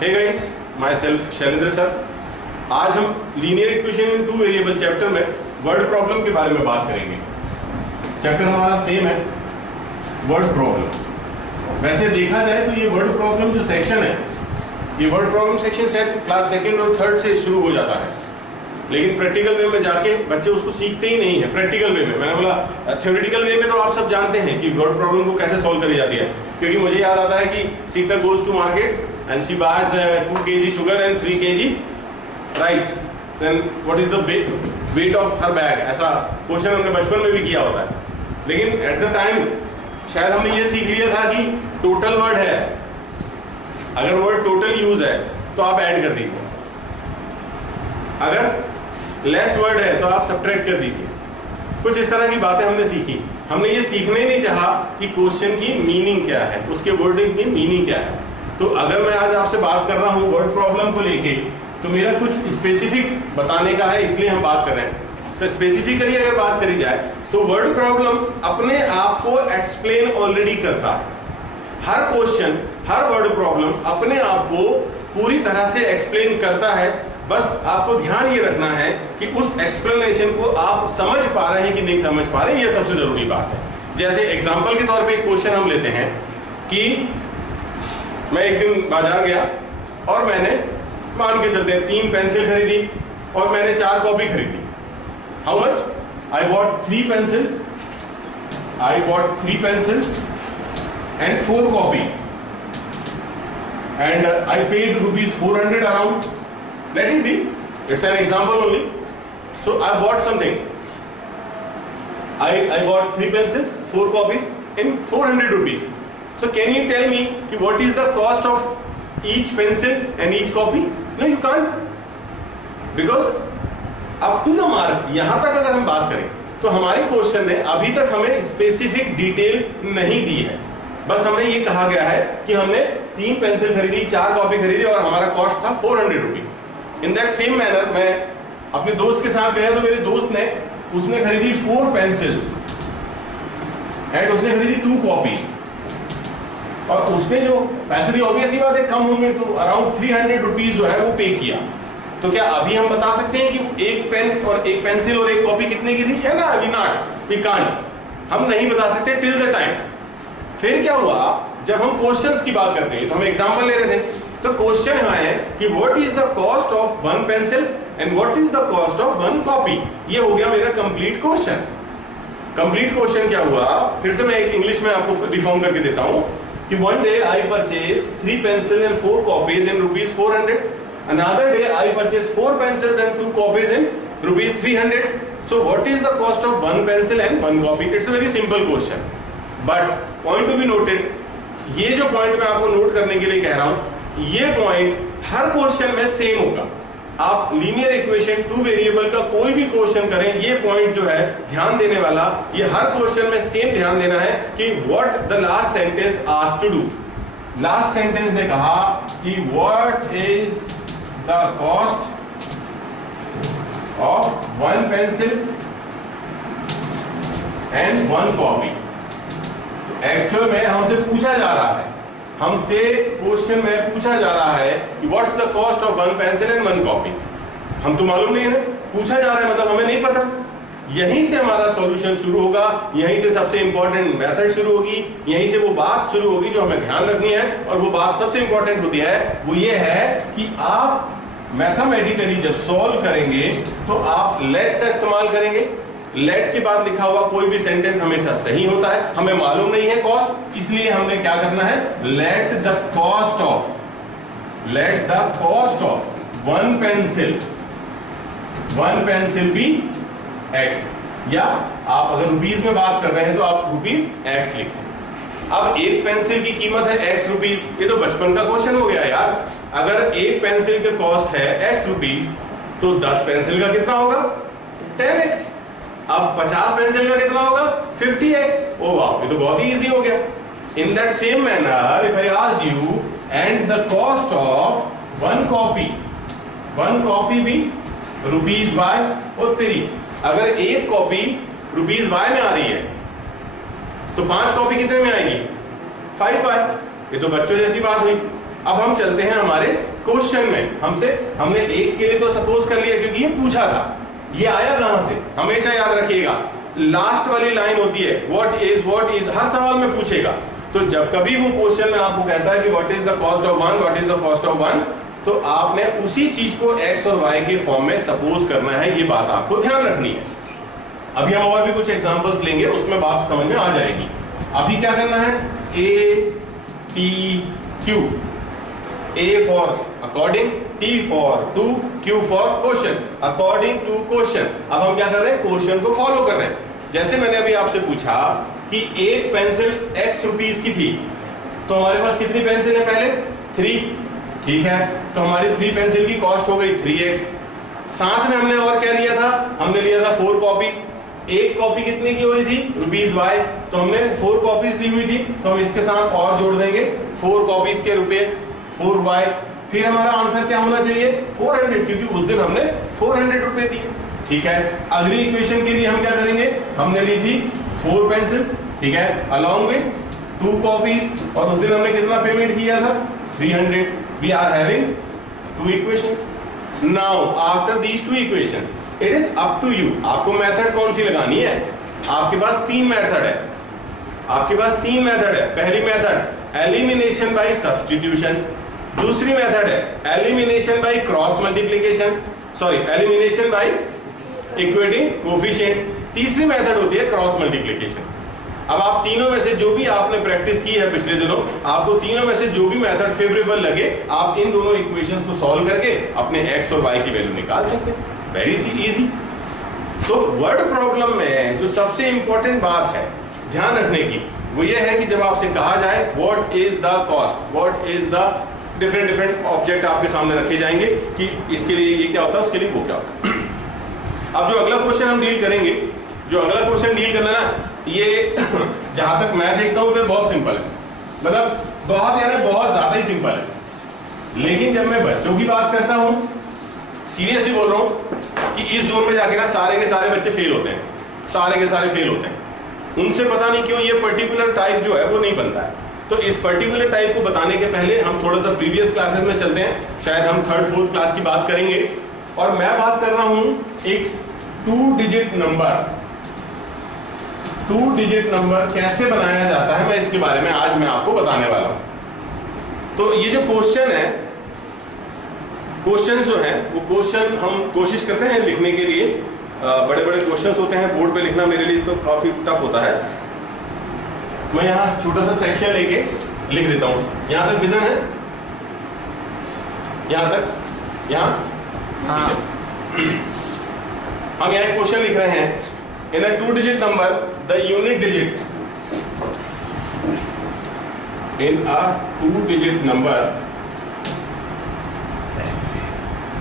हे guys, myself Shailendra sir. आज हम linear equation in two variable chapter में word problem के बारे में बात करेंगे। चैप्टर हमारा सेम है, वर्ड प्रॉब्लम। वैसे देखा जाए तो ये वर्ड प्रॉब्लम जो सेक्शन है, ये वर्ड प्रॉब्लम सेक्शन शायद क्लास सेकंड और थर्ड से शुरू हो जाता है, लेकिन प्रैक्टिकल वे में जाके बच्चे उसको सीखते ही नहीं है। प्रैक्टिकल वे में, मैंने बोला थ्योरेटिकल वे में तो आप सब जानते हैं कि वर्ड प्रॉब्लम को कैसे सॉल्व करी जाती है, क्योंकि मुझे याद आता है कि Sita goes to market and she buys 2 kg sugar and 3 kg rice, then what is the weight of her bag? ऐसा क्वेश्चन हमने बचपन में भी किया होता है। लेकिन एट द टाइम शायद हमने ये सीख लिया था कि टोटल वर्ड है, अगर वर्ड टोटल यूज है तो आप ऐड कर दीजिए, अगर लेस वर्ड है तो आप सब्ट्रैक्ट कर दीजिए। कुछ इस तरह की बातें हमने सीखी। हमने ये सीखना ही नहीं चाहा कि क्वेश्चन की मीनिंग क्या है, उसके वर्डिंग की मीनिंग क्या है। तो अगर मैं आज आपसे बात कर रहा हूँ वर्ड प्रॉब्लम को लेके, तो मेरा कुछ स्पेसिफिक बताने का है, इसलिए हम बात कर रहे हैं। तो स्पेसिफिकली अगर बात करी जाए तो वर्ड प्रॉब्लम अपने आप को एक्सप्लेन ऑलरेडी करता है। हर क्वेश्चन, हर वर्ड प्रॉब्लम अपने आप को पूरी तरह से एक्सप्लेन करता है। बस आपको ध्यान ये रखना है कि उस एक्सप्लेनेशन को आप समझ पा रहे हैं कि नहीं समझ पा रहे हैं, ये सबसे जरूरी बात है। जैसे एग्जाम्पल के तौर पर एक क्वेश्चन हम लेते हैं कि मैं एक दिन बाजार गया और मैंने, मान के चलते हैं, 3 पेंसिल खरीदी और मैंने 4 कॉपी खरीदी। How much? I bought 3 pencils, I bought 3 pencils and 4 copies and I paid ₹400 around. Let it be, it's an example only. So I bought something, I bought 3 pencils, 4 copies in ₹400. So can you tell me what is the cost of each pencil and each copy? No, you can't, because up to the mark, यहाँ तक अगर हम बात करें तो हमारे question ने अभी तक हमें स्पेसिफिक डिटेल नहीं दी है। बस हमें ये कहा गया है कि हमने 3 पेंसिल खरीदी, 4 कॉपी खरीदी और हमारा कॉस्ट था ₹400। इन दैट सेम मैनर मैं अपने दोस्त के साथ गया तो मेरे दोस्त ने, उसने खरीदी 4 पेंसिल्स एंड उसने खरीदी 2 कॉपीज, और उसने जो पैसे दी ऑब्वियसली बात है कम होंगे, तो अराउंड ₹300 जो है वो पे किया। तो क्या अभी हम बता सकते हैं कि एक पेन और एक पेंसिल और एक कॉपी कितने की थी? है ना, वी नॉट, वी कांट, हम नहीं बता सकते टिल द टाइम। फिर क्या हुआ, जब हम क्वेश्चंस की बात करते हैं तो हम एग्जांपल ले रहे थे, तो क्वेश्चन है कि what is the cost of 1 pencil and what is the cost of 1 copy. ये हो गया मेरा कंप्लीट क्वेश्चन। कंप्लीट क्वेश्चन क्या हुआ, फिर से मैं एक इंग्लिश में आपको रिफॉर्म करके देता हूं कि one day I purchased 3 pencils and 4 copies in ₹400. Another day I purchased 4 pencils and 2 copies in ₹300. So what is the cost of 1 pencil and 1 copy? It's a very simple question. But point to be noted, ये जो point मैं आपको note करने के लिए कह रहा हूँ, ये point हर क्वेश्चन में सेम होगा। आप लीनियर इक्वेशन 2 वेरिएबल का कोई भी क्वेश्चन करें, ये पॉइंट जो है ध्यान देने वाला, ये हर क्वेश्चन में सेम ध्यान देना है कि what the last sentence asked to do. Last sentence ने कहा कि what is the cost of 1 pencil and 1 copy. Actual में हमसे पूछा जा रहा है, हमसे क्वेश्चन में पूछा जा रहा है कि what's the cost of 1 pencil and 1 copy. हम तो मालूम नहीं है ना, पूछा जा रहा है मतलब हमें नहीं पता। यहीं से हमारा सॉल्यूशन शुरू होगा, यहीं से सबसे इंपॉर्टेंट मेथड शुरू होगी, यहीं से वो बात शुरू होगी जो हमें ध्यान रखनी है। और वो बात सबसे इंपॉर्टेंट होती है, वो ये है कि आप मैथमेटिकली जब सॉल्व करेंगे तो आप लेट का इस्तेमाल करेंगे। लेट के बाद लिखा हुआ कोई भी सेंटेंस हमेशा सही होता है। हमें मालूम नहीं है कॉस्ट, इसलिए हमने क्या करना है, let the cost of 1 pencil be x, या आप अगर रुपीस में बात कर रहे हैं तो आप ₹x लिखें। अब एक पेंसिल की कीमत है ₹x, ये तो बचपन का क्वेश्चन हो गया यार। अगर एक पेंसिल का कॉस्ट है ₹x, तो 10 पेंसिल का कितना होगा, 10x। अब 50 पेंसिल का कितना होगा, 50x। ओ वाह, ये तो बहुत ही इजी हो गया। In that same manner if I asked you and the cost of 1 copy भी ₹y, और तेरी अगर एक कॉपी ₹y में आ रही है तो 5 कॉपी कितने में आएगी, 5y। ये तो बच्चों जैसी बात हुई। अब हम चलते हैं हमारे क्वेश्चन में। हमने एक के लिए तो सपोज कर लिया क्योंकि ये पूछा था, ये आया कहां से, हमेशा याद रखिएगा लास्ट वाली लाइन होती है व्हाट इज, हर सवाल में पूछेगा। तो जब कभी वो क्वेश्चन में आपको कहता है कि what is the cost of one, what is the cost of one, तो आपने उसी चीज को x और y के फॉर्म में सपोज करना है, ये बात आपको ध्यान रखनी है। अभी हम और भी कुछ एग्जांपल्स लेंगे, उसमें बात समझ में आ जाएगी। अभी क्या करना है, A T Q, A for according, T for to, Q for question, according to question. अब हम क्या कर रहे हैं, क्वेश्चन को फॉलो कर रहे हैं। जैसे मैंने अभी आपसे पूछा कि एक पेंसिल x रुपीस की थी, तो हमारे पास कितनी पेंसिल है, पहले 3, ठीक है, तो हमारी 3 पेंसिल की कॉस्ट हो गई 3x। साथ में हमने और क्या लिया था, हमने लिया था 4 कॉपीज। एक कॉपी कितने की हो रही थी, ₹y, तो हमने 4 कॉपीज दी हुई थी, तो हम इसके साथ और जोड़ देंगे 4 कॉपीज के रुपए 4y। फिर हमारा आंसर क्या होना चाहिए, 400, क्योंकि उस दिन हमने 400 रुपए दिए, ठीक है। अगली इक्वेशन के लिए हम क्या करेंगे, हमने ली थी 4 पेंसिल्स, ठीक है, अलॉन्ग विद 2 कॉपीज, और उस दिन हमने कितना पेमेंट किया था, 300। We are having 2 equations. Now after these 2 equations, it is up to you. आपको मेथड कौन सी लगानी है, आपके पास 3 मेथड है, आपके पास 3 मेथड है। पहली मेथड एलिमिनेशन बाय सब्स्टिट्यूशन, दूसरी मेथड है elimination by cross multiplication, sorry elimination by equating coefficient, तीसरी मेथड होती है क्रॉस मल्टीप्लिकेशन। अब आप तीनों में से जो भी आपने प्रैक्टिस की है पिछले दिनों, आपको तीनों में से जो भी मेथड फेवरेबल लगे, आप इन दोनों इक्वेशंस को सॉल्व करके अपने x और y की वैल्यू निकाल सकते हैं, वेरी इजी। तो वर्ड प्रॉब्लम में जो सबसे इंपॉर्टेंट बात है ध्यान रखने की, वो ये है कि जब आपसे कहा जाए what is the cost, what is the different object आपके सामने रखे जाएंगे कि इसके लिए ये क्या होता है, उसके लिए वो क्या होता है। अब जो अगला क्वेश्चन हम डील करेंगे, जो अगला क्वेश्चन डील करना ना, ये जहां तक मैं देखता हूं तो बहुत सिंपल है, मतलब बहुत यानी बहुत ज्यादा ही सिंपल है। लेकिन जब मैं बच्चों की बात करता हूं, सीरियसली बोल रहा हूं कि इस जोन में जाके ना सारे के सारे बच्चे फेल होते हैं, सारे के सारे फेल होते हैं। उनसे पता नहीं क्यों ये पर्टिकुलर टाइप जो है वो नहीं बनता है। तो इस पर्टिकुलर टाइप को बताने के पहले हम थोड़ा सा प्रीवियस क्लासेस में चलते हैं, शायद हम 3rd 4th क्लास की बात करेंगे। और मैं बात कर रहा हूं एक 2 डिजिट नंबर, 2 डिजिट नंबर कैसे बनाया जाता है, मैं इसके बारे में आज मैं आपको बताने वाला हूं। तो ये जो क्वेश्चन है, क्वेश्चन जो है वो क्वेश्चन हम कोशिश करते हैं लिखने के लिए, बड़े बड़े क्वेश्चंस होते हैं, बोर्ड पे लिखना मेरे लिए तो काफी टफ होता है। मैं यहाँ छोटा सा सेक्शन लेके लिख देता हूँ। यहाँ तक विजन है, यहाँ तक, यहाँ हाँ। हम यहाँ क्वेश्चन लिख रहे हैं, in a 2 digit number the unit digit, in a 2 digit number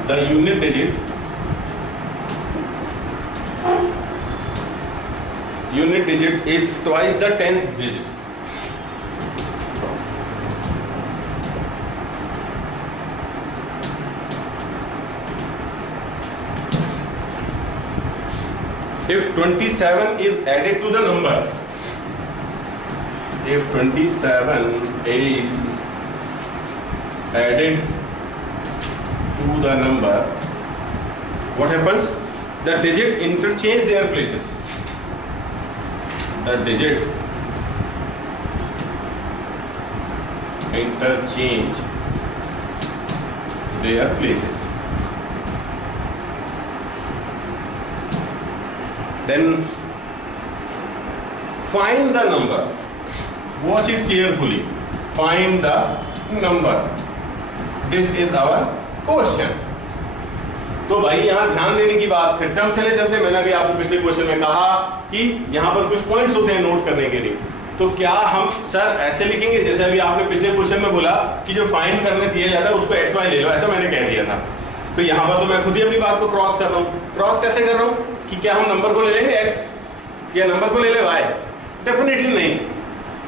the unit digit is twice the 10th digit. If 27 is added to the number, if 27 is added to the number, what happens? The digit interchange their places. The digit interchange their places. Then find the number. Watch it carefully. Find the number. This is our question. तो भाई यहाँ ध्यान देने की बात, फिर से हम चले चलते हैं। मैंने अभी आपको पिछले क्वेश्चन में कहा कि यहाँ पर कुछ पॉइंट्स होते हैं नोट करने के लिए। तो क्या हम सर ऐसे लिखेंगे जैसे अभी आपने पिछले क्वेश्चन में बोला कि जो फाइंड करने दिया जाता है उसको XY ले लो, ऐसा मैंने कह दिया था। तो यहाँ पर तो मैं खुद ही अपनी बात को क्रॉस कर रहा हूँ। क्रॉस कैसे कर रहा हूँ कि क्या हम नंबर को ले लेंगे x या नंबर को ले ले y? डेफिनेटली नहीं।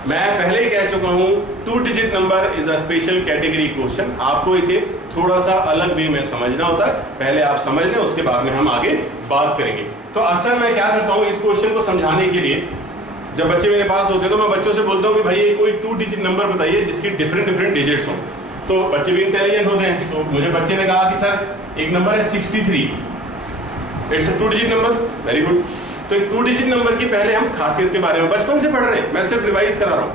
मैं पहले ही कह चुका हूँ 2 digit number is a special category question. आपको इसे थोड़ा सा अलग वे में समझना होता है, पहले आप समझ लें, उसके बाद में हम आगे बात करेंगे। तो असल मैं क्या करता हूँ, इस क्वेश्चन को समझाने के लिए जब बच्चे मेरे पास होते हैं तो मैं बच्चों से बोलता हूँ कि भाई कोई 2 डिजिट नंबर बताइए जिसकी डिफरेंट डिजिट्स हों। तो बच्चे भी इंटेलिजेंट होते हैं। तो मुझे बच्चे ने कहा कि सर एक नंबर है 63, it's a 2 digit number. Very good. तो एक 2 डिजिट नंबर की पहले हम खासियत के बारे में बचपन से पढ़ रहे हैं, मैं सिर्फ रिवाइज करा रहा हूँ।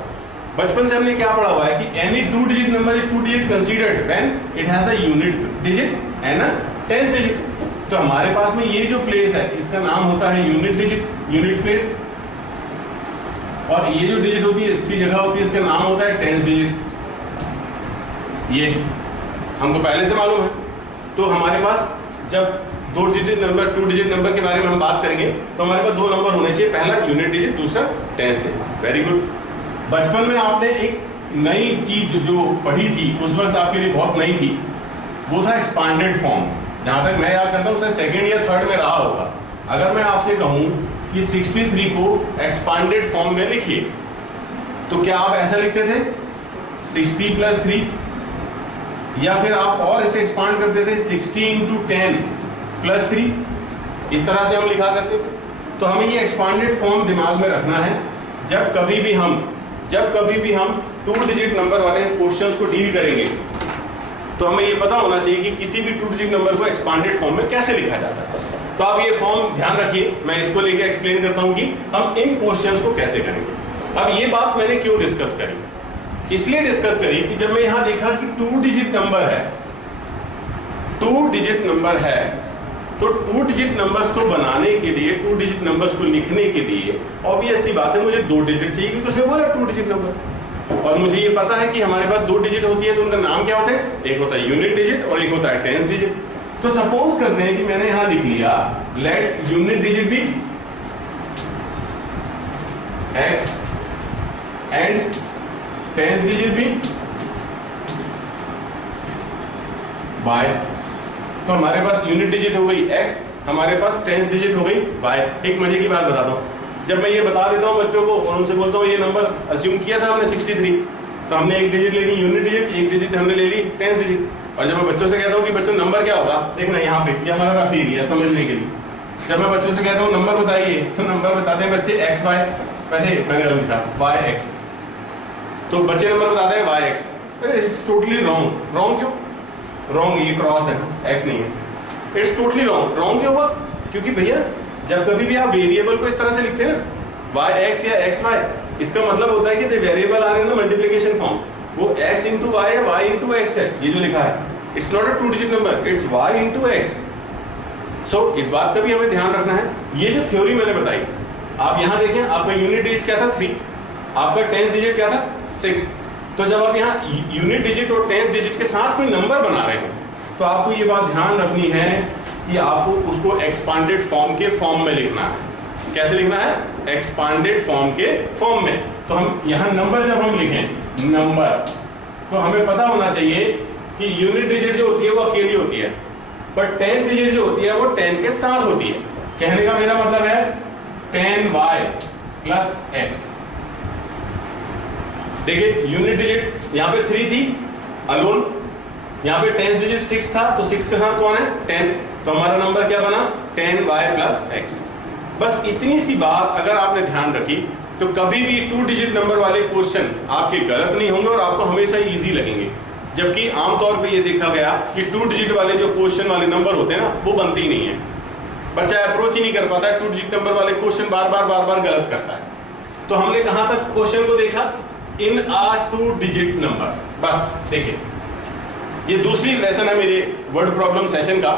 बचपन से हमने क्या पढ़ा हुआ है कि any 2 digit number is 2 digit considered when it has a unit digit and a 10th digit. तो हमारे पास में ये जो प्लेस है इसका नाम होता है यूनिट डिजिट, यूनिट प्लेस, और ये जो डिजिट होती है इसकी जगह होती है, इसका नाम होता है 10th डिजिट। ये हमको पहले से मालूम है। तो हमारे पास जब 2 डिजिट नंबर 2 डिजिट नंबर के बारे में हम बात करेंगे तो हमारे पास 2 नंबर होने चाहिए, पहला यूनिट डिजिट, दूसरा 10th डिजिट। Very good. बचपन में आपने एक नई चीज जो पढ़ी थी उस वक्त आपके लिए बहुत नई थी, वो था एक्सपांडेड फॉर्म। जहां तक मैं याद करता हूँ उससे 2nd या 3rd में रहा होगा। अगर मैं आपसे कहूं कि 63 को एक्सपांडेड फॉर्म में लिखिए तो क्या आप ऐसा लिखते थे 60 + 3, या फिर आप और इसे एक्सपांड करते थे 60 × 10 + 3, इस तरह से हम लिखा करते थे। तो हमें ये एक्सपांडेड फॉर्म दिमाग में रखना है जब कभी भी हम 2 डिजिट नंबर वाले क्वेश्चंस को डील करेंगे तो हमें ये पता होना चाहिए कि किसी भी 2 डिजिट नंबर को एक्सपांडेड फॉर्म में कैसे लिखा जाता है। तो आप ये फॉर्म ध्यान रखिए, मैं इसको लेके एक्सप्लेन करता हूं कि हम इन क्वेश्चंस को कैसे करेंगे। अब ये बात मैंने क्यों डिस्कस करी, इसलिए डिस्कस करी कि जब मैं यहां देखा कि 2 डिजिट नंबर है, 2 डिजिट नंबर है, तो 2 डिजिट नंबर्स को बनाने के लिए, 2 डिजिट नंबर्स को लिखने के लिए ऑब्वियस सी बात है मुझे 2 डिजिट चाहिए, क्योंकि उसमें बोला 2 डिजिट नंबर। और मुझे ये पता है कि हमारे पास 2 डिजिट होती है तो उनका नाम क्या होता है, एक होता है यूनिट डिजिट और एक होता है 10th डिजिट। तो सपोज करते हैं कि मैंने यहां लिख लिया let unit digit be x and 10th digit be y। तो हमारे पास यूनिट डिजिट हो गई x, हमारे पास 10th डिजिट हो गई y। एक मजे की बात बताता हूँ, जब मैं ये बता देता हूँ बच्चों को और उनसे बोलता हूँ ये नंबर अज्यूम किया था हमने 63, तो हमने एक डिजिट ले ली यूनिट डिजिट, एक डिजिट हमने ले ली 10th डिजिट। और जब मैं बच्चों से कहता हूँ कि बच्चों नंबर क्या होगा, देखना यहाँ पे ये हमारा रफ एरिया समझने के लिए। जब मैं बच्चों से कहता हूँ नंबर बताइए तो नंबर बताते हैं बच्चे x y, वैसे मैंने लिखा y x, तो बच्चे नंबर बताते हैं y x। अरे इट्स टोटली रॉन्ग। रॉन्ग क्यों? रॉन्ग ये क्रॉस है, x नहीं है। It's totally wrong. रॉन्ग क्यों हुआ? क्योंकि भैया जब कभी भी आप वेरिएबल को इस तरह से लिखते हैं ना y x या x y, इसका मतलब होता है कि the variable are in the multiplication form. वो x into y है, y into x है, ये जो लिखा है it's not a 2 digit number, it's y into x। सो इस बात का भी हमें ध्यान रखना है। ये जो थ्योरी मैंने बताई, आप यहाँ देखें, आपका यूनिट डिजिट क्या था 3, आपका 10th डिजिट क्या था 6। तो जब आप यहाँ यूनिट डिजिट और 10th डिजिट के साथ कोई नंबर बना रहे हो तो आपको ये बात ध्यान रखनी है कि आपको उसको एक्सपांडेड फॉर्म के फॉर्म में लिखना है। कैसे लिखना है? एक्सपांडेड फॉर्म के फॉर्म में। तो हम यहाँ नंबर जब हम लिखें नंबर, तो हमें पता होना चाहिए कि यूनिट डिजिट जो होती है वो अकेली होती है, पर 10th डिजिट जो होती है वो 10 के साथ होती है। कहने का मेरा मतलब है 10y + x। देखिए यूनिट डिजिट यहाँ पे 3 थी अलोन, यहाँ पे 10th डिजिट 6 था, तो 6 के साथ कौन है 10, तो हमारा नंबर क्या बना 10y + x। बस इतनी सी बात अगर आपने ध्यान रखी तो कभी भी 2 डिजिट नंबर वाले क्वेश्चन आपके गलत नहीं होंगे और आपको हमेशा इजी लगेंगे। जबकि आमतौर पे ये देखा गया कि 2 डिजिट वाले जो क्वेश्चन वाले नंबर होते हैं ना वो बनते ही नहीं है, बच्चा अप्रोच ही नहीं कर पाता है, 2 डिजिट नंबर वाले क्वेश्चन बार बार गलत करता है। तो हमने कहां तक क्वेश्चन को देखा, इन आर 2 डिजिट नंबर। बस देखिए ये दूसरी लेसन है मेरे वर्ड प्रॉब्लम सेशन का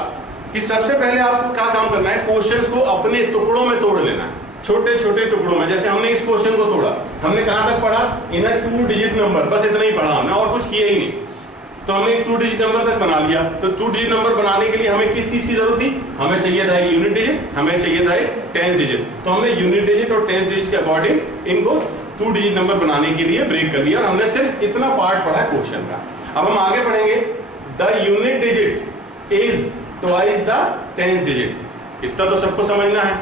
कि सबसे पहले आपको क्या काम करना है, क्वेश्चंस को अपने टुकड़ों में तोड़ लेना है, छोटे छोटे टुकड़ों में। जैसे हमने इस क्वेश्चन को तोड़ा, हमने कहां तक पढ़ा, इन 2 डिजिट नंबर, बस इतना ही पढ़ा हमने और कुछ किया ही नहीं। तो हमने 2 डिजिट नंबर तक बना लिया। तो 2 डिजिट नंबर बनाने के लिए हमें किस चीज की जरूरत थी, हमें चाहिए था एक यूनिट डिजिट, हमें चाहिए था एक 10th डिजिट। तो हमने यूनिट डिजिट और 10th डिजिट के अकॉर्डिंग इनको 2 डिजिट नंबर बनाने के लिए ब्रेक कर लिया और हमने सिर्फ इतना पार्ट पढ़ा है क्वेश्चन का। अब हम आगे पढ़ेंगे, the unit digit is twice the 10th digit. इतना तो सबको समझना है,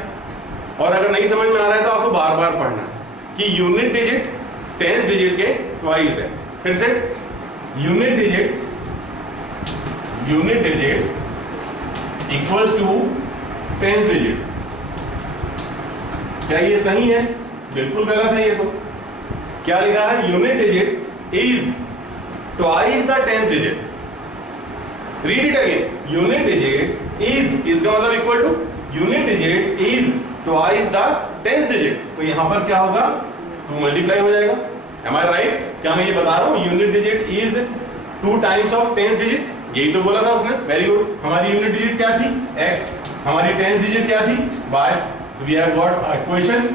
और अगर नहीं समझ में आ रहा है तो आपको बार बार पढ़ना है कि यूनिट डिजिट 10th डिजिट के ट्वाइस है। फिर से unit digit equals to 10th digit. क्या ये सही है? बिल्कुल गलत है ये तो। क्या लिखा है, unit digit is twice the tens digit. Read it again. Unit digit is, इसका मतलब equal to unit digit is twice the tens digit. तो यहाँ पर क्या होगा, 2 मल्टीप्लाई हो जाएगा. Am I right? क्या मैं ये बता रहा हूँ unit digit is 2 times of tens digit? यही तो बोला था उसने. Very good. हमारी यूनिट डिजिट क्या थी? x. हमारी टेंस डिजिट क्या थी? y. We have got equation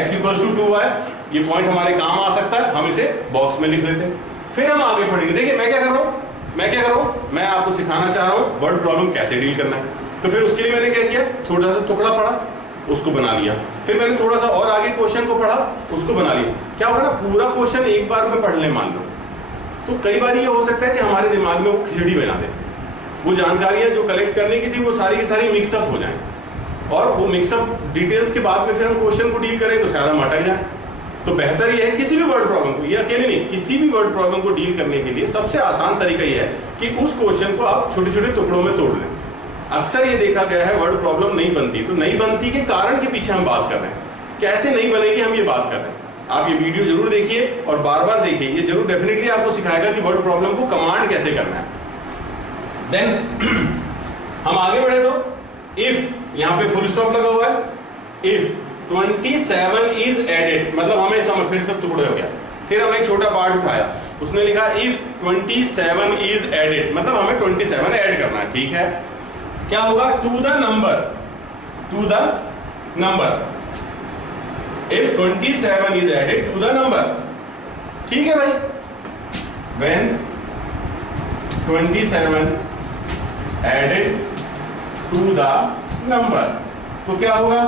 x equals to 2y. ये पॉइंट हमारे काम आ सकता है, हम इसे बॉक्स में लिख लेते हैं. फिर हम आगे पढ़ेंगे. देखिए मैं क्या कर रहा हूँ, मैं आपको सिखाना चाह रहा हूँ वर्ड प्रॉब्लम कैसे डील करना है. तो फिर उसके लिए मैंने क्या किया, थोड़ा सा टुकड़ा पढ़ा, उसको बना लिया. फिर मैंने थोड़ा सा और आगे क्वेश्चन को पढ़ा, उसको बना लिया. क्या होगा ना, पूरा क्वेश्चन एक बार में पढ़ ले मान लो, तो कई बार ये हो सकता है कि हमारे दिमाग में वो खिचड़ी बना दे. वो जानकारियां जो कलेक्ट करने की थी वो सारी की सारी मिक्सअप हो जाए, और वो मिक्सअप डिटेल्स के बाद में फिर हम क्वेश्चन को डील करें तो शायद हम अटक जाए. तो बेहतर ये है किसी भी वर्ड प्रॉब्लम को, ये अकेले नहीं, किसी भी वर्ड प्रॉब्लम को डील करने के लिए सबसे आसान तरीका ये है कि उस क्वेश्चन को आप छोटे छोटे टुकड़ों में तोड़ लें. अक्सर ये देखा गया है वर्ड प्रॉब्लम नहीं बनती, तो नहीं बनती के कारण के पीछे हम बात कर रहे हैं. कैसे नहीं बनेगी हम ये बात कर रहे हैं. आप ये वीडियो जरूर देखिए और बार बार देखिए, ये जरूर डेफिनेटली आपको सिखाएगा कि वर्ड प्रॉब्लम को कमांड कैसे करना है. देन हम आगे बढ़े तो इफ, यहाँ पे फुल स्टॉप लगा हुआ है, इफ 27 इज एडेड, मतलब हमें समझ, फिर सब टुकड़े हो गया. फिर हमने एक छोटा पार्ट उठाया, उसने लिखा इफ 27 इज एडेड, मतलब हमें 27 ऐड करना है. ठीक है, क्या होगा, to the number. If 27 is added to the number, ठीक है भाई. When 27 added to the number, तो क्या होगा,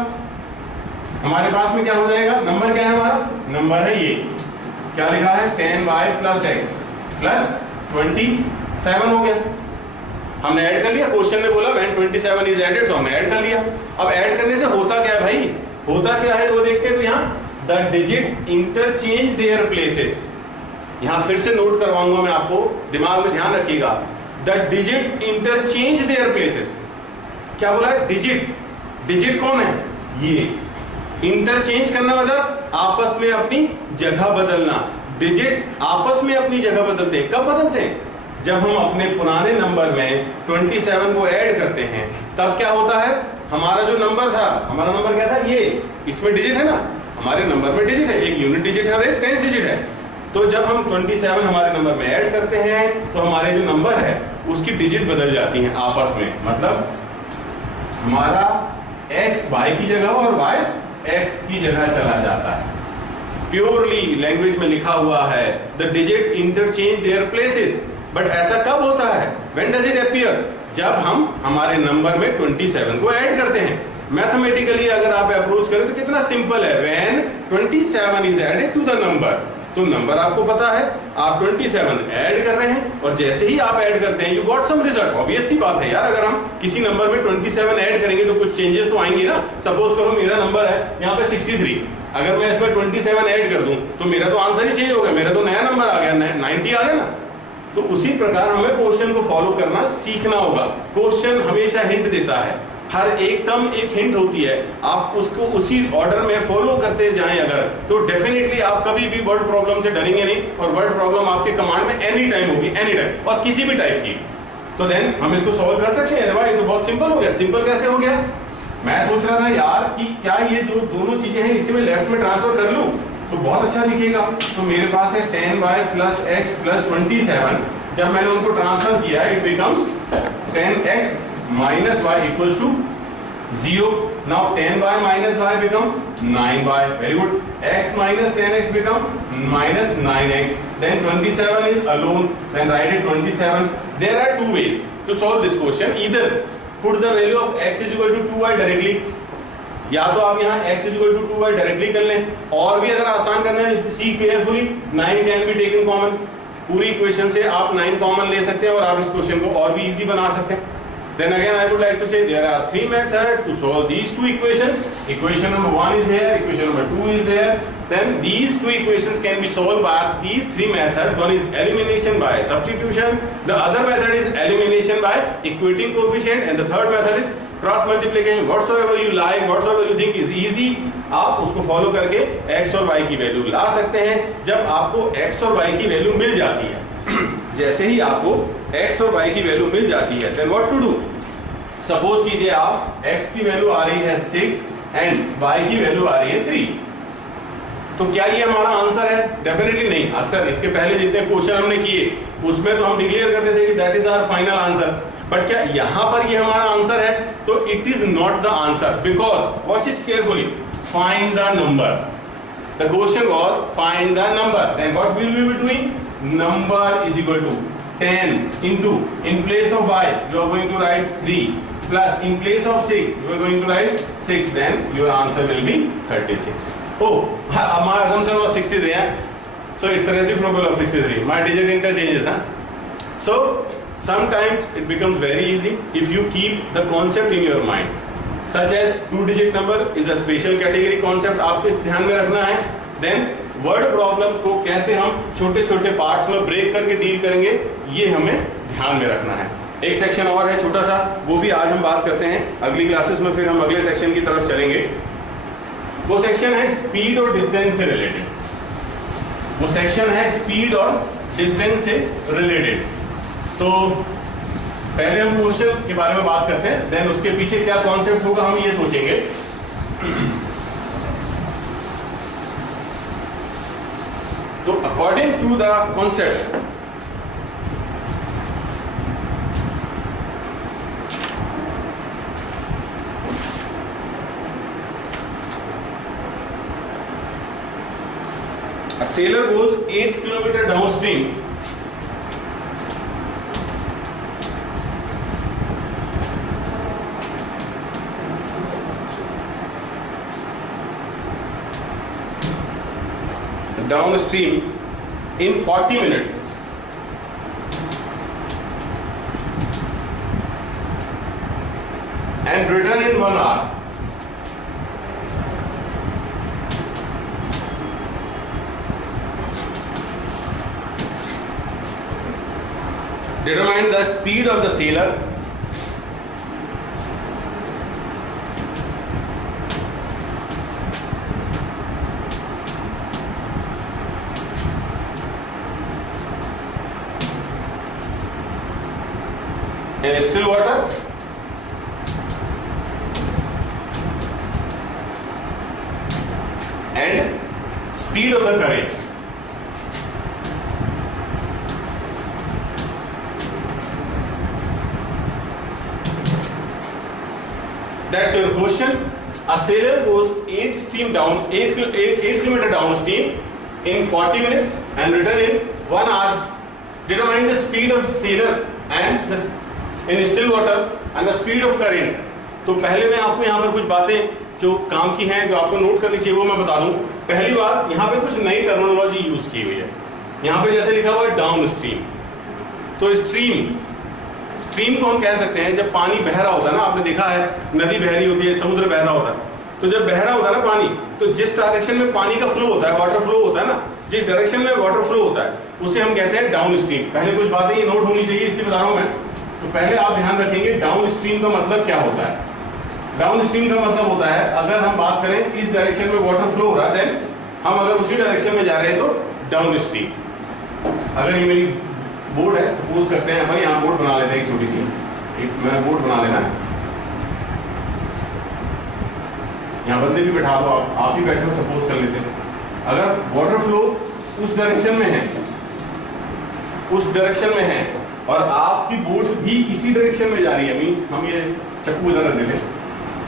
हमारे पास में क्या हो जाएगा, नंबर क्या है हमारा, नंबर है ये, क्या लिखा है, 10y प्लस x प्लस 27 हो गया. हमने ऐड कर लिया. क्वेश्चन ने बोला when 27 is added, तो हमने ऐड कर लिया. अब ऐड करने से होता क्या है भाई, होता क्या है वो देखते हैं. तो यहाँ the digit interchange their places, यहाँ फिर से नोट करवाऊंगा मैं आपको, दिमाग में ध्यान रखिएगा. The digit interchange their places, क्या बोला है, डिजिट कौन है, ये. इंटरचेंज करना मतलब आपस में अपनी जगह बदलना. डिजिट आपस में अपनी जगह बदलते हैं. कब बदलते हैं, जब हम अपने पुराने नंबर में 27 को ऐड करते हैं. तब क्या होता है, हमारा जो नंबर था, हमारा नंबर क्या था, ये, इसमें डिजिट है ना, हमारे नंबर में डिजिट है, एक यूनिट डिजिट है और एक टेंस डिजिट है. तो जब हम 27 हमारे नंबर में ऐड करते हैं तो हमारे जो नंबर है उसकी डिजिट बदल जाती हैं आपस में. मतलब हमारा x y की जगह और y x की जगह चला जाता है. प्योरली लैंग्वेज में लिखा हुआ है the digit interchange their places. But ऐसा कब होता है, व्हेन डज इट अपीयर, जब हम हमारे नंबर में 27 को ऐड करते हैं. मैथमेटिकली अगर आप अप्रोच करें तो कितना सिंपल है, when 27 is added to the number. तो नंबर आपको पता है, आप 27 ऐड कर रहे हैं, और जैसे ही आप ऐड करते हैं you got some result. Obvious सी बात है यार, अगर हम किसी नंबर में 27 ऐड करेंगे तो कुछ चेंजेस तो आएंगे ना. सपोज करो मेरा नंबर है यहाँ पे 63, अगर मैं इसमें 27 ऐड कर दूं तो मेरा तो आंसर ही चेंज हो गया, मेरा तो नया नंबर आ गया, 90 आ गया ना. तो उसी प्रकार हमें क्वेश्चन को फॉलो करना सीखना होगा. क्वेश्चन हमेशा हिंट देता है, हर एक टर्म एक हिंट होती है. आप उसको उसी ऑर्डर में फॉलो करते जाएं अगर, तो डेफिनेटली आप कभी भी वर्ड प्रॉब्लम से डरेंगे नहीं, और वर्ड प्रॉब्लम आपके कमांड में एनी टाइम होगी, एनी टाइम, और किसी भी टाइप की. तो देन हम इसको सॉल्व कर सकते हैं. भाई तो बहुत सिंपल हो गया. सिंपल कैसे हो गया, मैं सोच रहा था यार कि क्या ये जो दोनों चीजें हैं इसे मैं लेफ्ट में ट्रांसफर कर लूं तो बहुत अच्छा दिखेगा. तो मेरे पास है 10y प्लस x प्लस 27. जब मैंने उनको ट्रांसफर किया it becomes 10x minus y equals to 0. Now 10y minus y become 9y. Very good. X minus 10x become minus 9x. Then 27 is alone. Then write it 27. There are two ways to solve this question. Either put the value of x is equal to 2y directly. या तो आप यहाँ x is equal to 2y directly कर लें, और भी अगर आसान करना है see carefully 9 can be taken common. पूरी इक्वेशन से आप 9 कॉमन ले सकते हैं और आप इस क्वेश्चन को और भी इजी बना सकते हैं. Then again I would like to say there are 3 methods to solve these two equations. Equation number 1 is there, equation number 2 is there. Then these two equations can be solved by these 3 methods. One is elimination by substitution, the other method is elimination by equating coefficient, and the third method is cross multiplication. Whatsoever you like, whatsoever you think is easy, आप उसको follow करके x और y की value ला सकते हैं. जब आपको x और y की वैल्यू मिल जाती है जैसे ही आपको x और y की वैल्यू मिल जाती है, then what to do? Suppose कीजिए आप x की वैल्यू आ रही है 6 एंड y की वैल्यू आ रही है 3, तो क्या ये हमारा आंसर है? डेफिनेटली नहीं। अक्सर इसके पहले जितने क्वेश्चन हमने किए उसमें तो हम डिक्लेयर करते थे कि that is our final answer, but क्या यहाँ पर ये हमारा आंसर है? तो it is not the answer, because watch it carefully, find the number. The question was find the number, then what will we be doing? Number is equal to 10 into, in place of y you are going to write 3, plus in place of 6 you are going to write 6, then your answer will be 36. Oh, my assumption was 63, so it's a reciprocal of 63. My digit interchanges, so sometimes it becomes very easy if you keep the concept in your mind, such as 2-digit number is a special category concept, आपको इस ध्यान में रखना है। then word problems को कैसे हम छोटे छोटे पार्ट्स में ब्रेक करके डील करेंगे, ये हमें ध्यान में रखना है। एक सेक्शन और है छोटा सा, वो भी आज हम बात करते हैं। अगली क्लासेस में फिर हम अगले सेक्शन की तरफ चलेंगे। वो सेक्शन है स्पीड और डिस्टेंस से रिलेटेड। वो सेक्शन है स्पीड और डिस्टेंस से रिलेटेड। तो पहले हम क्वेश्चन के बारे में बात करते हैं, देन उसके पीछे क्या कॉन्सेप्ट होगा हम ये सोचेंगे। तो according to the concept, a sailor goes 8 kilometers downstream in 40 minutes and return in 1 hour. Determine the speed of the sailor in still water and speed of the current. That's your question. A sailor goes 8 kilometers downstream in 40 minutes and return in 1 hour. Determine the speed of sailor and the in still water and the speed of current. तो पहले मैं आपको यहाँ पर कुछ बातें जो काम की हैं जो आपको नोट करनी चाहिए वो मैं बता दूं। पहली बात, यहाँ पे कुछ नई टर्मिनोलॉजी यूज की हुई है। यहाँ पे जैसे लिखा हुआ है डाउन स्ट्रीम, तो स्ट्रीम को हम कह सकते हैं जब पानी बह रहा होता है ना, आपने देखा है नदी बह रही होती है, समुद्र बह रहा होता है, तो जब बह रहा होता है ना पानी, तो जिस डायरेक्शन में पानी का फ्लो होता है, वाटर फ्लो होता है ना, जिस डायरेक्शन में वाटर फ्लो होता है उसे हम कहते हैं डाउन स्ट्रीम। पहले कुछ बातें ये नोट होनी चाहिए, इसलिए बता रहा हूँ मैं। तो पहले आप ध्यान रखेंगे डाउन स्ट्रीम का मतलब क्या होता है। डाउन स्ट्रीम का मतलब होता है अगर हम बात करें इस डायरेक्शन में वाटर फ्लो हो रहा है, देन हम अगर उसी डायरेक्शन में जा रहे हैं तो डाउन स्ट्रीम। अगर ये मेरी बोर्ड है, सपोज करते हैं अपन यहाँ बोर्ड बना लेते हैं, एक छोटी सी, एक मैंने बोर्ड बना लेना है, यहाँ बंदे भी बैठा दो, आप भी बैठे हो, सपोज कर लेते हैं। अगर वाटर फ्लो उस डायरेक्शन में है, उस डायरेक्शन में है और आपकी बोट भी इसी डायरेक्शन में जा रही है, मींस हम ये चक्कू इधर रख देते हैं,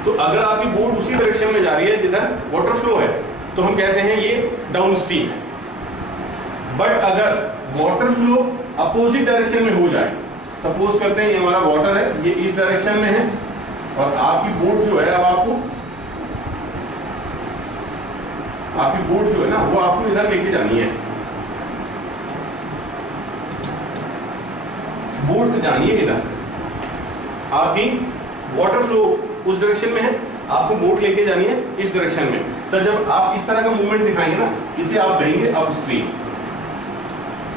तो अगर आपकी बोट उसी डायरेक्शन में जा रही है जिधर वाटर फ्लो है तो हम कहते हैं ये डाउन स्ट्रीम है। बट अगर वाटर फ्लो अपोजिट डायरेक्शन में हो जाए, सपोज करते हैं ये हमारा वाटर है, ये इस डायरेक्शन में है और आपकी बोट जो है, अब आपकी बोट जो है ना वो आपको इधर लेके जानी है, बोट से जानी है इधर, आपकी वाटर फ्लो उस डायरेक्शन में है, आपको बोट लेके जानी है इस डायरेक्शन में। तो जब आप इस तरह का मूवमेंट दिखाएंगे ना, इसे आप कहेंगे अप स्ट्रीम।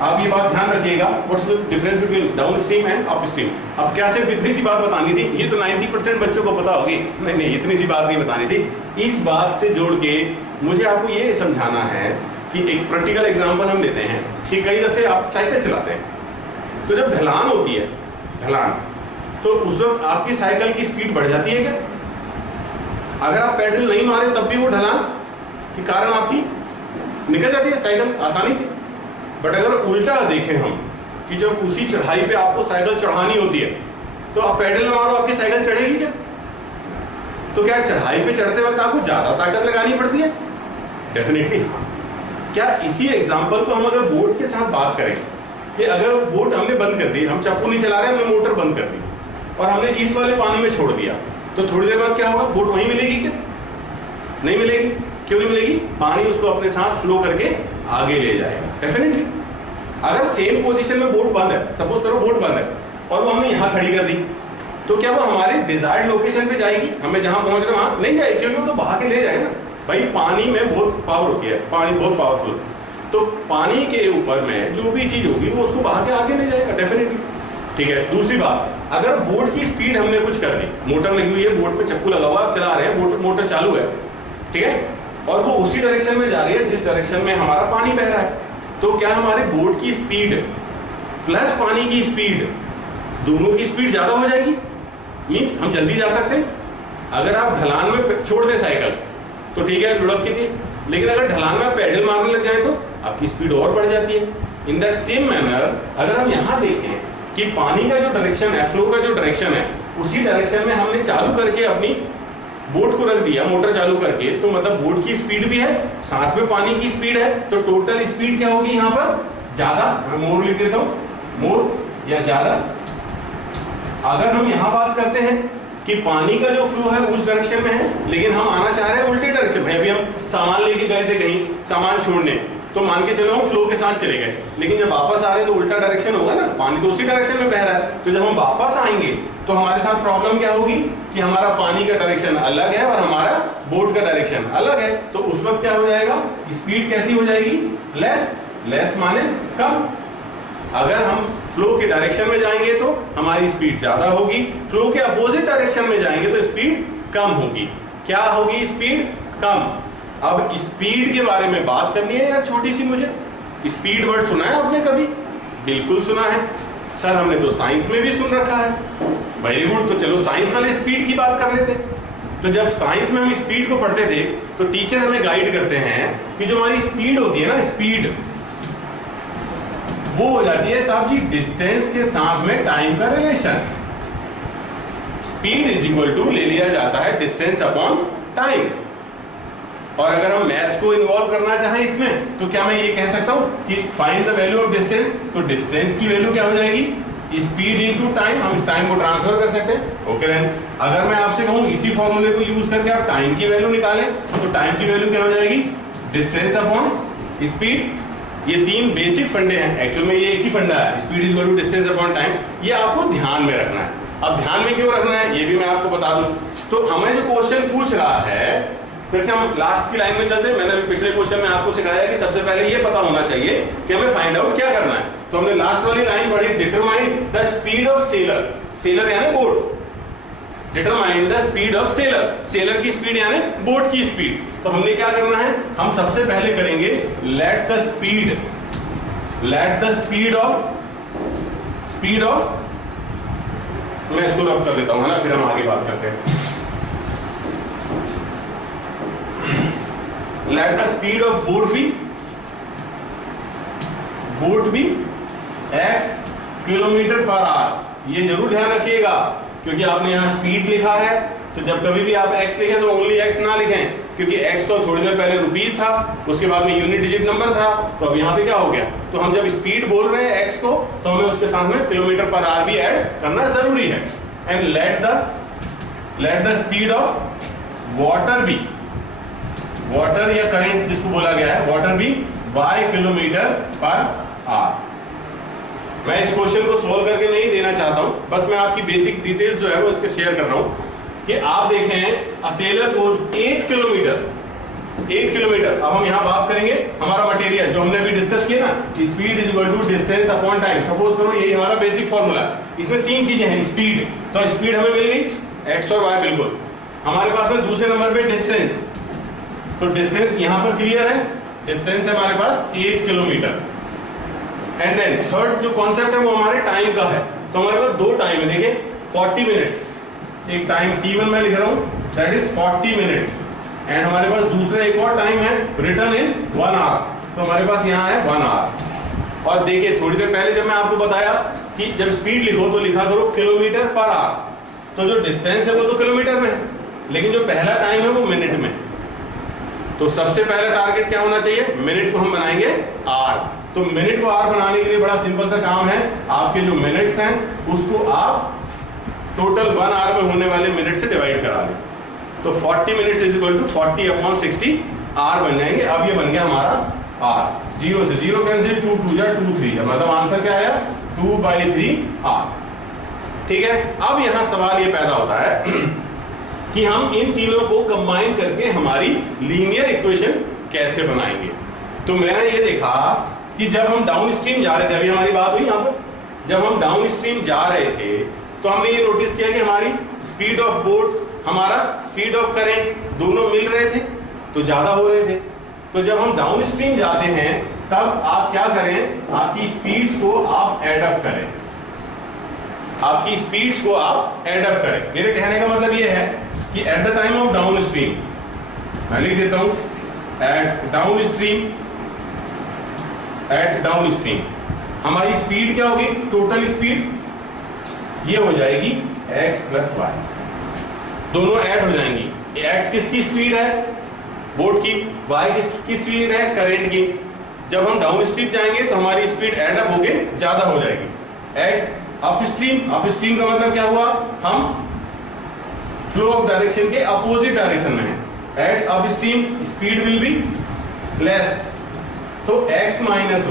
आप ये बात ध्यान रखिएगा, what's the difference between down stream and up stream. अब क्या सिर्फ इतनी सी बात बतानी थी, ये तो 90% बच्चों को पता होगी, नहीं इतनी सी बात नहीं बतानी थी। इस बात से जोड़ के मुझे आपको ये समझाना है कि एक प्रैक्टिकल एग्जाम्पल हम लेते हैं कि कई दफे आप साइकिल चलाते हैं, तो जब ढलान होती है, ढलान, तो उस वक्त आपकी साइकिल की स्पीड बढ़ जाती है क्या? अगर आप पेडल नहीं मारे तब भी वो ढलान के कारण आपकी निकल जाती है साइकिल आसानी से। बट अगर उल्टा देखें हम कि जब उसी चढ़ाई पे आपको साइकिल चढ़ानी होती है तो आप पेडल ना मारो, आपकी साइकिल चढ़ेगी क्या? तो क्या चढ़ाई पे चढ़ते वक्त आपको ज्यादा ताकत लगानी पड़ती है? डेफिनेटली हाँ। क्या इसी एग्जाम्पल को हम अगर बोट के साथ बात करें कि अगर बोट हमने बंद कर दी, हम चाकू नहीं चला रहे, हमने मोटर बंद कर दी और हमने इस वाले पानी में छोड़ दिया, तो थोड़ी देर बाद क्या होगा? बोट वहीं मिलेगी क्या? नहीं मिलेगी। क्यों नहीं मिलेगी? पानी उसको अपने साथ फ्लो करके आगे ले जाएगा डेफिनेटली। अगर सेम पोजीशन में बोट बंद है, सपोज करो बोट बंद है और वो हमने यहाँ खड़ी कर दी, तो क्या वो हमारे डिजायर्ड लोकेशन पे जाएगी? हमें जहां पहुंच रहे वहां नहीं जाएगी, क्योंकि वो तो बहा के ले जाएगा ना। भाई पानी में बहुत पावर होती है, पानी बहुत पावरफुल, तो पानी के ऊपर में जो भी चीज होगी वो उसको बहा के आगे ले जाएगा डेफिनेटली। ठीक है। दूसरी बात, अगर बोट की स्पीड हमने कुछ कर दी, मोटर लगी हुई है, बोट में चक्कू लगा हुआ, आप चला रहे हैं, मोटर चालू है, ठीक है, और वो उसी डायरेक्शन में जा रही है जिस डायरेक्शन में हमारा पानी बह रहा है, तो क्या हमारे बोट की स्पीड प्लस पानी की स्पीड, दोनों की स्पीड ज्यादा हो जाएगी? मीन्स हम जल्दी जा सकते हैं। अगर आप ढलान में छोड़ दें साइकिल तो ठीक है, लुढ़क की थी, लेकिन अगर ढलान में पैडल मारने लग जाए तो आपकी स्पीड और बढ़ जाती है। इन दैट सेम मैनर अगर हम यहाँ देखें कि पानी का जो डायरेक्शन है, फ्लो का जो डायरेक्शन है, उसी डायरेक्शन में हमने चालू करके अपनी बोट को रख दिया, मोटर चालू करके, तो मतलब बोट की स्पीड भी है, साथ में पानी की स्पीड है, तो टोटल स्पीड क्या होगी यहाँ पर? ज्यादा। मैं मोर लिख देता हूँ, मोर या ज्यादा। अगर हम यहाँ बात करते हैं कि पानी का जो फ्लो है उस डायरेक्शन में है, लेकिन हम आना चाह रहे हैं उल्टे डायरेक्शन में। अभी हम सामान लेके गए थे कहीं, सामान छोड़ने, तो मान के चलो हम फ्लो के साथ चले गए, लेकिन जब वापस आ रहे हैं तो उल्टा डायरेक्शन होगा ना, पानी तो उसी डायरेक्शन में बह रहा है। तो जब हम वापस आएंगे तो हमारे साथ प्रॉब्लम क्या होगी कि हमारा पानी का डायरेक्शन अलग है और हमारा बोट का डायरेक्शन अलग है, तो उस वक्त क्या हो जाएगा? स्पीड कैसी हो जाएगी? लेस। लेस माने कम। अगर हम फ्लो के डायरेक्शन में जाएंगे तो हमारी स्पीड ज्यादा होगी, फ्लो के अपोजिट डायरेक्शन में जाएंगे तो स्पीड कम होगी। क्या होगी? स्पीड कम। अब स्पीड के बारे में बात करनी है यार छोटी सी। मुझे स्पीड वर्ड सुना है आपने कभी? बिल्कुल सुना है सर, हमने तो साइंस में भी सुन रखा है। वेरी गुड, तो चलो साइंस वाले स्पीड की बात कर लेते। तो जब साइंस में हम स्पीड को पढ़ते थे तो टीचर हमें गाइड करते हैं कि जो हमारी स्पीड होती है ना, स्पीड वो हो जाती है साहब जी डिस्टेंस के साथ में टाइम का relation. Speed is equal to ले लिया जाता है डिस्टेंस अपॉन टाइम। और अगर हम मैथ को इन्वॉल्व करना चाहें इसमें तो क्या मैं ये कह सकता हूं कि find the value of distance, तो डिस्टेंस की वैल्यू क्या हो जाएगी? Speed into time. हम इस टाइम को ट्रांसफर कर सकते हैं। ओके देन, अगर मैं आपसे कहूं इसी फॉर्मूले को यूज करके आप टाइम की वैल्यू निकालें, तो टाइम की वैल्यू क्या हो जाएगी? Distance upon speed. ये तीन बेसिक फंडे हैं, एक्चुअल में ये एक ही फंडा है, speed is equal to distance upon time. ये आपको ध्यान में रखना है। अब ध्यान में क्यों रखना है ये भी मैं आपको बता दूं। तो हमें जो क्वेश्चन पूछ रहा है, फिर से हम लास्ट की लाइन में चलते हैं। मैंने अभी पिछले क्वेश्चन में आपको सिखाया कि सबसे पहले ये पता होना चाहिए कि हमें फाइंड आउट क्या करना है। तो हमने लास्ट वाली लाइन पढ़ी, determine the speed of sailor. Sailor यानी boat. Determine the speed of sailor. Sailor की स्पीड यानी बोट की स्पीड। तो हमने क्या करना है? हम सबसे पहले करेंगे लेट द स्पीड ऑफ मैं इसको रब कर देता हूं, है ना, फिर हम आगे बात करते हैं। Let the speed of boat be x kilometer per hour. ये जरूर ध्यान रखिएगा क्योंकि आपने यहाँ स्पीड लिखा है, तो जब कभी भी आप x लिखें तो ओनली x ना लिखें, क्योंकि x तो थोड़ी देर पहले रुपीस था, उसके बाद में यूनिट डिजिट नंबर था, तो अब यहाँ पे क्या हो गया? तो हम जब स्पीड बोल रहे हैं x को, तो हमें उसके साथ में किलोमीटर पर आवर भी ऐड करना जरूरी है। And let the speed of water be, water या करंट जिसको बोला गया है, water be by kilometer per hour. मैं इस क्वेश्चन को सोल्व करके नहीं देना चाहता हूं, बस मैं आपकी बेसिक डिटेल्स जो है वो इसके शेयर कर रहा हूं कि आप देखें अ सेलर गोज 8 किलोमीटर। अब हम यहाँ बात करेंगे हमारा मटेरियल जो हमने अभी डिस्कस किया ना, speed is equal to distance upon time. Suppose करो यही हमारा बेसिक फॉर्मूला है। इसमें तीन चीजें हैं, स्पीड, तो स्पीड हमें मिल गई x और y बिल्कुल। हमारे पास में दूसरे नंबर पे डिस्टेंस, तो डिस्टेंस यहाँ पर क्लियर है, डिस्टेंस है हमारे पास 8 किलोमीटर। एंड देन थर्ड जो कॉन्सेप्ट है वो हमारे टाइम का है। तो हमारे पास दो टाइम है, देखिए 40 मिनट्स, एक टाइम T1 में लिख रहा हूं, दैट इज 40 मिनट्स, एंड हमारे पास दूसरा एक और टाइम है रिटर्न इन 1 आवर, तो हमारे पास यहाँ है 1 आवर। और देखिए थोड़ी देर पहले जब मैं आपको बताया कि जब स्पीड लिखो तो लिखा करो किलोमीटर पर आवर, तो जो डिस्टेंस है वो तो किलोमीटर में है, लेकिन जो पहला टाइम है वो मिनट में। तो सबसे पहला टारगेट क्या होना चाहिए, मिनट को हम बनाएंगे आर। तो मिनट को आर बनाने के लिए बड़ा सिंपल सा काम है, आपके जो मिनट्स हैं उसको आप टोटल 1 आवर में होने वाले मिनट से डिवाइड करा लें। तो 40 minutes is equal to 40/60 are बन जाएंगे। अब ये बन गया हमारा आर, 0 से 0 कैंसिल, 2 2 जा 2 3, मतलब आंसर क्या आया 2/3 आर। ठीक है, अब यहां सवाल ये पैदा होता है कि हम इन तीनों को कंबाइन करके हमारी लीनियर इक्वेशन कैसे बनाएंगे। तो मैंने ये देखा कि जब हम डाउन स्ट्रीम जा रहे थे, अभी हमारी बात हुई यहाँ पर, जब हम डाउन स्ट्रीम जा रहे थे तो हमने ये नोटिस किया कि हमारी स्पीड ऑफ बोट, हमारा स्पीड ऑफ करेंट दोनों मिल रहे थे, तो ज्यादा हो रहे थे। तो जब हम डाउन स्ट्रीम जाते हैं तब आप क्या करें, आपकी स्पीड्स को आप एड अप करें, आपकी स्पीड्स को आप एड अप करें। मेरे कहने का मतलब ये है कि at the time of down stream, मैं लिख देता हूं एट डाउन स्ट्रीम हमारी स्पीड क्या होगी, टोटल स्पीड ये हो जाएगी x प्लस वाई, दोनों ऐड हो जाएंगी। x किसकी स्पीड है, बोट की, y किसकी स्पीड है, करंट की। जब हम डाउन स्ट्रीम जाएंगे तो हमारी स्पीड एड अप होके ज्यादा हो जाएगी। एट अप स्ट्रीम का मतलब क्या हुआ, हम फ्लो ऑफ डायरेक्शन के अपोजिट डायरेक्शन में है। At upstream speed will be less, तो x माइनस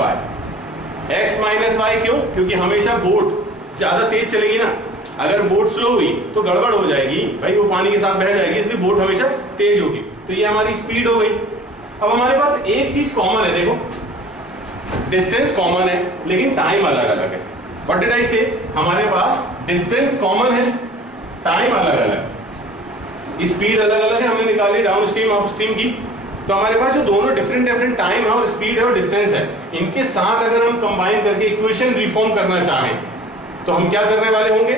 वाई क्यों, क्योंकि हमेशा बोट ज्यादा तेज चलेगी ना, अगर बोट स्लो हुई तो गड़बड़ हो जाएगी भाई, वो पानी के साथ बह जाएगी, इसलिए बोट हमेशा तेज होगी। तो ये हमारी स्पीड हो गई। अब हमारे पास एक चीज कॉमन है, देखो डिस्टेंस कॉमन है लेकिन टाइम अलग अलग है। व्हाट डिड आई से, हमारे पास डिस्टेंस कॉमन है, टाइम अलग अलग, स्पीड अलग अलग है, हमने निकाली डाउन स्ट्रीम अप स्ट्रीम की। तो हमारे पास जो दोनों डिफरेंट टाइम है और स्पीड है और डिस्टेंस है, इनके साथ अगर हम कंबाइन करके इक्वेशन रिफॉर्म करना चाहें तो हम क्या करने वाले होंगे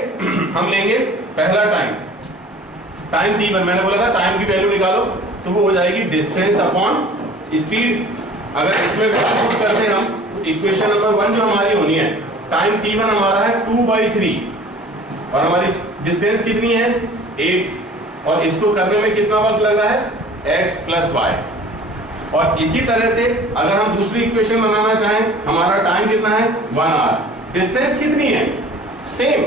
हम लेंगे पहला टाइम T1, मैंने बोला था टाइम की वैल्यू निकालो, तो वो हो जाएगी डिस्टेंस अपॉन स्पीड। अगर इसमें सब्स्टिट्यूट करते हैं हम, तो इक्वेशन नंबर 1 जो हमारी होनी है, टाइम T1 हमारा है 2/3 और हमारी डिस्टेंस कितनी है 8, और इसको करने में कितना वक्त लग रहा है x प्लस वाई। और इसी तरह से अगर हम दूसरी इक्वेशन बनाना चाहें, हमारा टाइम कितना है 1 आवर, डिस्टेंस कितनी है सेम,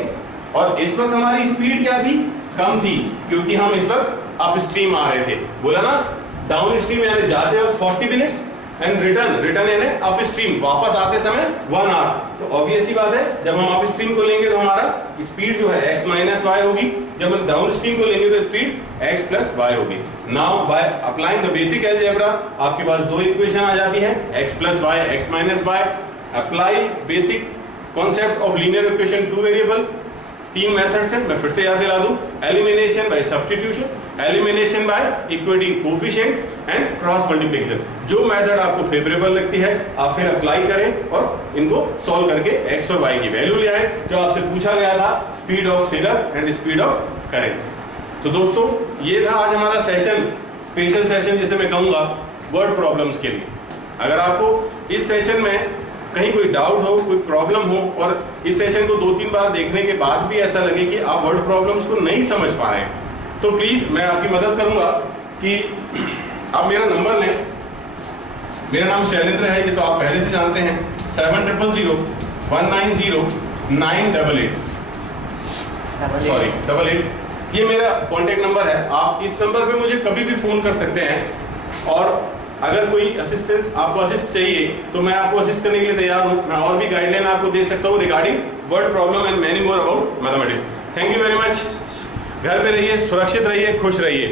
और इस वक्त हमारी स्पीड क्या थी, कम थी, क्योंकि हम इस वक्त अप स्ट्रीम आ रहे थे। बोला ना डाउन स्ट्रीम यानी जाते वक्त 40 मिनट्स एंड रिटर्न यानी अप स्ट्रीम वापस आते समय 1 आवर। तो ऑब्वियस ही बात है, जब हम अप स्ट्रीम को लेंगे तो हमारा स्पीड जो है x माइनस वाई होगी, जब हम डाउन स्ट्रीम को लेंगे तो स्पीड x प्लस वाई होगी। Now by applying the basic algebra आपके पास दो इक्वेशन आ जाती है, x plus y, x minus y. Apply basic concept of linear equation two variable, 3 methods हैं, मैं फिर से याद दिला दूं, elimination by substitution, elimination by equating coefficient and cross multiplication. जो मेथड आपको फेवरेबल लगती है आप फिर अप्लाई करें और इनको सॉल्व करके x और y की वैल्यू ले आए, जो आपसे पूछा गया था speed of sealer and speed of current. तो दोस्तों ये था आज हमारा सेशन, स्पेशल सेशन जिसे मैं कहूंगा वर्ड प्रॉब्लम्स के लिए। अगर आपको इस सेशन में कहीं कोई डाउट हो, कोई प्रॉब्लम हो, और इस सेशन को 2-3 बार देखने के बाद भी ऐसा लगे कि आप वर्ड प्रॉब्लम्स को नहीं समझ पा रहे हैं, तो प्लीज मैं आपकी मदद करूंगा कि आप मेरा नंबर लें। मेरा नाम शैलेंद्र है, ये तो आप पहले से जानते हैं, 700-190-988 ये मेरा कॉन्टेक्ट नंबर है। आप इस नंबर पे मुझे कभी भी फोन कर सकते हैं, और अगर कोई असिस्टेंस आपको असिस्ट चाहिए तो मैं आपको असिस्ट करने के लिए तैयार हूं। मैं और भी गाइडलाइन आपको दे सकता हूं regarding word problem and many more about mathematics. Thank you very much. घर पे रहिए, सुरक्षित रहिए, खुश रहिए।